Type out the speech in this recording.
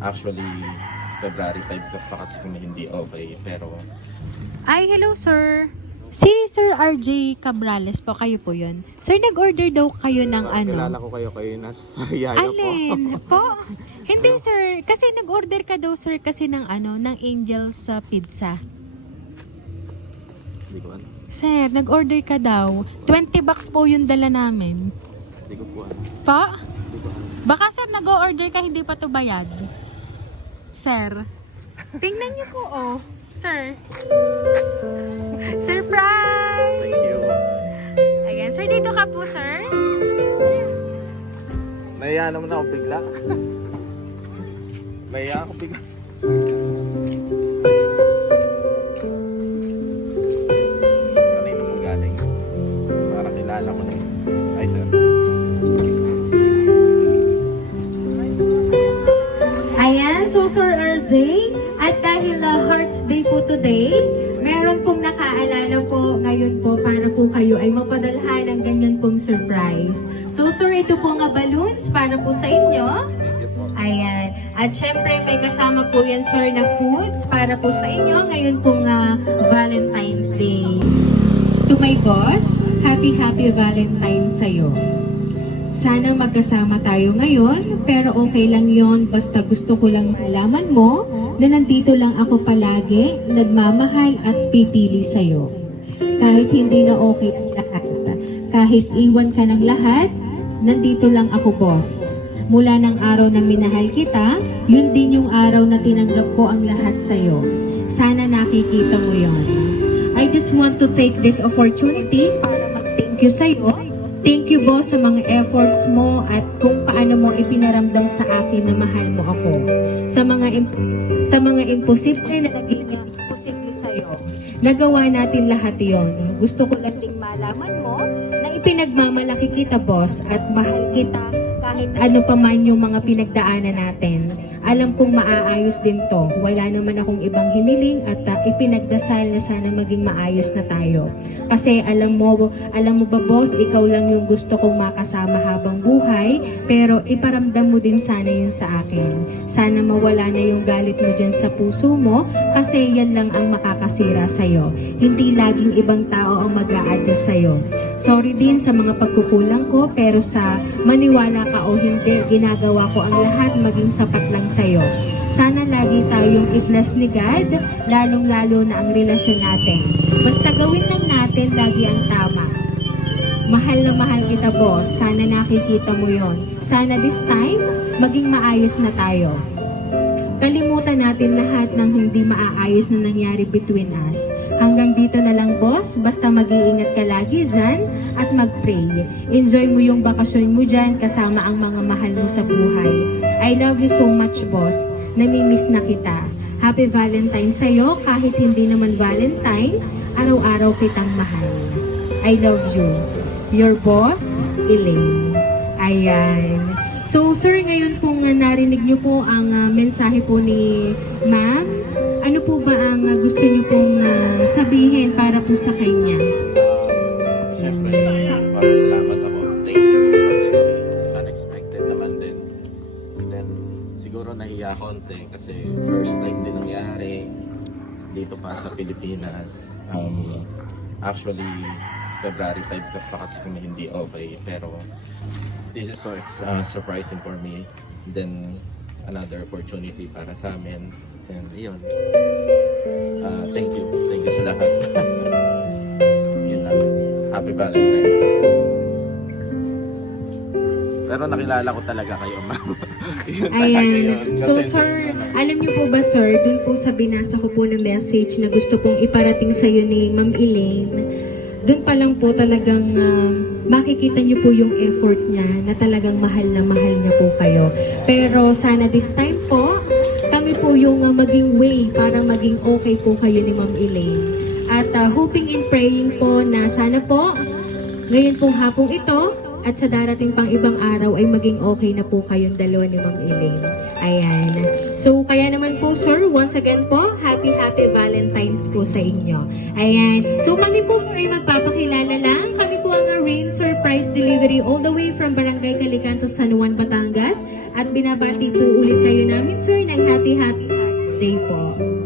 Actually, February 5 ka pa kasi kung hindi okay. Pero, Ay, hello sir. Si Sir RJ Cabrales po, kayo po yun. Sir, nag-order daw kayo ng kilala ano? ko kayo nasa Sariaya po. Alin? Po? Hindi sir, kasi nag-order ka daw sir kasi ng ano, ng Angel's Pizza. Hindi ko ano. Sir, nag-order ka daw. 20 bucks po yung dala namin. Hindi ko po ano. Po? Hindi ko ano. Baka sir, nag-order ka, hindi pa to bayad. Sir, tingnan niyo po oh. Sir. Surprise! Thank you. Ayan, sir, dito ka po, sir. Nahiya naman ako bigla. Nahiya ako bigla. Kanina po galing. Para kilala ko na yun. Hi, sir. Ayan, so Sir RJ, at dahil Hearts Day po today, meron pong nakaalala po ngayon po para po kayo ay mapadalhan ng ganyan pong surprise. So sir, ito po nga balloons para po sa inyo. Thank you po. Ayan. At syempre may kasama po yan sir na foods para po sa inyo ngayon pong Valentine's Day. To my boss, happy Valentine's sa'yo. Sana magkasama tayo ngayon, pero okay lang yon basta gusto ko lang malaman mo na nandito lang ako palagi, nagmamahal at pipili sa'yo. Kahit hindi na okay ang lahat, kahit iwan ka ng lahat, nandito lang ako boss. Mula ng araw na minahal kita, yun din yung araw na tinanggap ko ang lahat sa'yo. Sana nakikita mo yon. I just want to take this opportunity para mag-thank you sa'yo. Thank you boss sa mga efforts mo at kung paano mo ipinaramdam sa akin na mahal mo ako. Sa mga imposible na naging imposible sa'yo. Nagawa natin lahat yon. Gusto ko lang ding malaman mo na ipinagmamalaki kita boss at mahal kita kahit ano pa man yung mga pinagdaanan natin. Alam kong maaayos din to. Wala naman akong ibang hiniling at ipinagdasal na sana maging maayos na tayo. Kasi alam mo ba boss, ikaw lang yung gusto kong makasama habang buhay, pero iparamdam mo din sana yun sa akin. Sana mawala na yung galit mo dyan sa puso mo kasi yan lang ang makakasira sa'yo. Hindi laging ibang tao ang mag-a-adjust sa'yo. Sorry din sa mga pagkukulang ko, pero sa maniwala ka o hindi, ginagawa ko ang lahat maging sapat lang sa'yo. Sana lagi tayong i-bless ni God, lalong-lalo na ang relasyon natin. Basta gawin lang natin lagi ang tama. Mahal na mahal kita boss, sana nakikita mo yon. Sana this time, maging maayos na tayo. Kalimutan natin lahat ng hindi maaayos na nangyari between us. Hanggang dito na lang boss, basta mag-iingat ka lagi dyan at mag-pray. Enjoy mo yung bakasyon mo dyan kasama ang mga mahal mo sa buhay. I love you so much boss, namimiss na kita. Happy Valentine's sa'yo kahit hindi naman Valentine's, araw-araw kitang mahal. I love you. Your boss, Elaine. Ayan. So, sir, ngayon pong narinig niyo po ang mensahe po ni ma'am. Ano po ba ang gusto niyo pong sabihin para po sa kanya? Siyempre, salamat ako. Thank you kasi unexpected naman din. Then, siguro nahiya konti kasi first time din nangyari dito pa sa Pilipinas. Actually, February 5 ka pa kasi kung hindi okay. Pero, this is so surprising for me. Then, another opportunity para sa amin. And yun. Thank you. Thank you sa lahat. Yun lang. Happy Valentine's. Pero nakilala ko talaga kayo, ma'am. Yun talaga yun. Ayan. So, sir, alam niyo po ba, sir, dun po sa binasa ko po na message na gusto pong iparating sa'yo ni Ma'am Elaine, dun pa lang po talagang makikita niyo po yung effort niya na talagang mahal na mahal niya po kayo. Pero sana this time po, kami po yung maging way para maging okay po kayo ni Ma'am Elaine. At hoping and praying po na sana po, ngayon pong hapong ito, at sa darating pang ibang araw ay maging okay na po kayong dalawa ni Ma'am Elaine. Ayan. So, kaya naman po, sir, once again po, happy Valentine's po sa inyo. Ayan. So, kami po, sir, ay magpapakilala lang. Kami po ang Rain Surprise Delivery all the way from Barangay Calicanto, San Juan, Batangas. At binabati po ulit kayo namin, sir, na happy Hearts Day po.